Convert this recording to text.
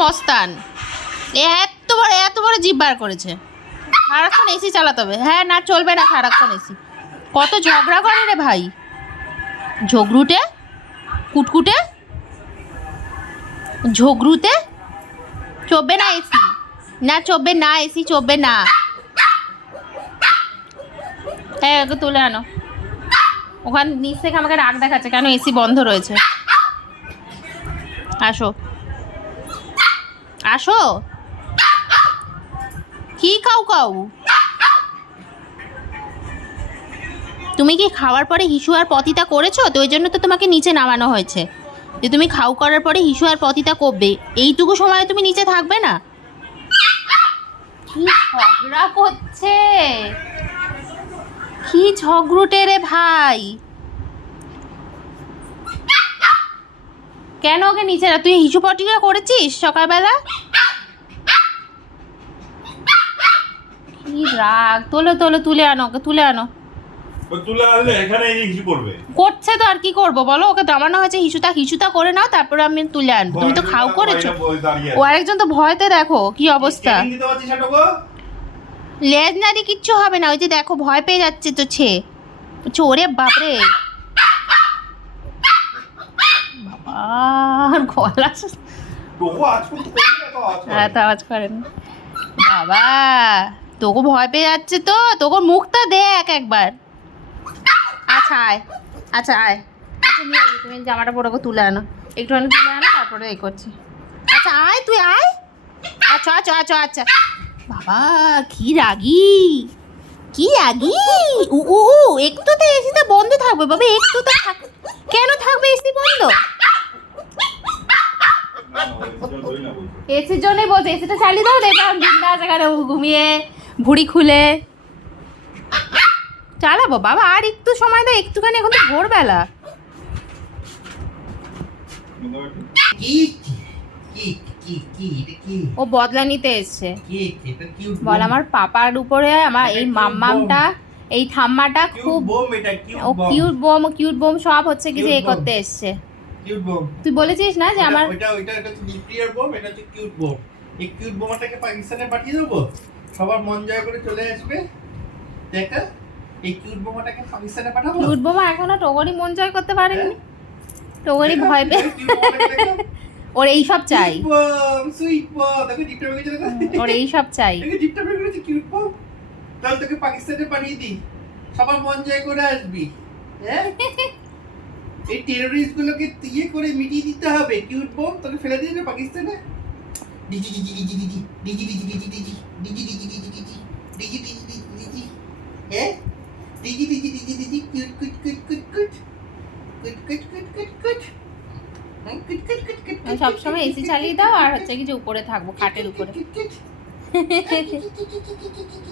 মস্তান। এত বড় এত বড় জিভ বার করেছে। সারাক্ষণ এসি চালাতে হবে। হ্যাঁ না, চলবে না সারাক্ষণ এসি কত ঝগড়া করে রে ভাই। ঝগড়ুটে? কুটকুটে? ঝগড়ুতে? চলবে না এসি না, চলবে না এসি চলবে না। হ্যাঁ ওকে তুলে আনো। ওখান নিচ থেকে আমাকে রাগ দেখাচ্ছে। কেন এসি বন্ধ রয়েছে? আসো। আসো। কি খাও খাও? তুমি কি খাওয়ার পরে হিসু আর পতিতা করেছ? তো ওই জন্য তো তোমাকে নিচে নামানো হয়েছে। যে তুমি খাও করার পরে হিসু আর পতিতা করবে। এইটুকু সময় তুমি নিচে থাকবে না? কি ঝগড়া করছে? কি ঝগড়ুটে রে ভাই? কেন ওকে নিচে না তুই হিসু পটিকা করেছিস সকালবেলা? কি রাগ? তোলো তোলো তুলে আনো ওকে তুলে আনো। তুলে আনলে এখানে এই করবে করছে তো আর কি করব বলো? ওকে দামানো হয়েছে হিসুতা হিসুতা করে নাও তারপরে আমি তুলে আনব। তুমি তো খাও করেছ। ও আরেকজন তো ভয়তে দেখো কি অবস্থা। লেজ না দিয়ে কিচ্ছু হবে না ওই যে দেখো ভয় পেয়ে যাচ্ছে তো ছে। ওরে বাপরে বাবা আর গলা না তো আওয়াজ করেন। বাবা তোকে ভয় পেয়ে যাচ্ছে তো। তোকে মুখটা দেখ একবার। আচ্ছা আয়। আচ্ছা আয়। আচ্ছা নিয়ে তুমি জামাটা পরে তুলে আনো। একটুখানি তুলে আনো তারপরে এই করছি। আচ্ছা আয় তুই আয়। আচ্ছা আচ্ছা আচ্ছা আচ্ছা। বাবা কি রাগি। কি রাগি। উ উ উ, একটু তো এসিটা বন্ধ থাকবে। বাবা একটু তো থাক কেন থাকবে এসি বন্ধ না, না, ওই জন্য ধরি না বলছি। এসির জন্যই বলছে এসিটা চালিয়ে দাও দেখলাম বিন্দাস এখানে। ঘুমিয়ে ভুড়ি খুলে। চালাবো বাবা আর একটু সময় দাও একটুখানি এখন তো ভোরবেলা। এটা ও বদলা নিতে এসছে। এটা বল আমার পাপার উপরে আমার এই মাম্মামটা এই ঠাম্মাটা খুব এটা ও কিউট বোম কিউট বোম সব হচ্ছে কি যে এ করতে এসছে। তুই বলেছিস না যে আমার ওটা এটা হচ্ছে নিউক্লিয়ার বোম এটা হচ্ছে কিউট বোম এই কিউট বোমাটাকে পাকিস্তানে পাঠিয়ে দেবো। সবার মন জয় করে চলে আসবে। দেখা এই কিউট বোমাটাকে পাকিস্তানে পাঠাবো? কিউট বোমা এখনও টগরি মন জয় করতে পারেনি। টগরি ভয় পেয়ে ওর এই সব চাই। সুইট বোম দেখো বেরিয়ে চলে ওর এই সব চাই। দেখো বেরিয়ে গেছে কিউট বোম তাহলে তোকে পাকিস্তানে পাঠিয়ে দিই। সবার মন জয় করে আসবি। হ্যাঁ? এই টেরোরিস্ট গুলোকে ইয়ে করে মিটিয়ে দিতে হবে। কিউট বোম তোকে ফেলে দিয়ে পাকিস্তানে। ডিজি ডিজি ডিজি ডিজি ডিজি ডিজি ডিজি ডিজি ডিজি ডিজি ডিজি ডিজি ডিজি ডিজি ডিজি ডিজি হ্যাঁ ডিজি ডিজি ডিজি ডিজি কুট কুট কুট কুট কুট কুট কুট কুট কুট সবসময় এসি চালিয়ে দাও আর হচ্ছে কি যে উপরে থাকব খাটের উপরে।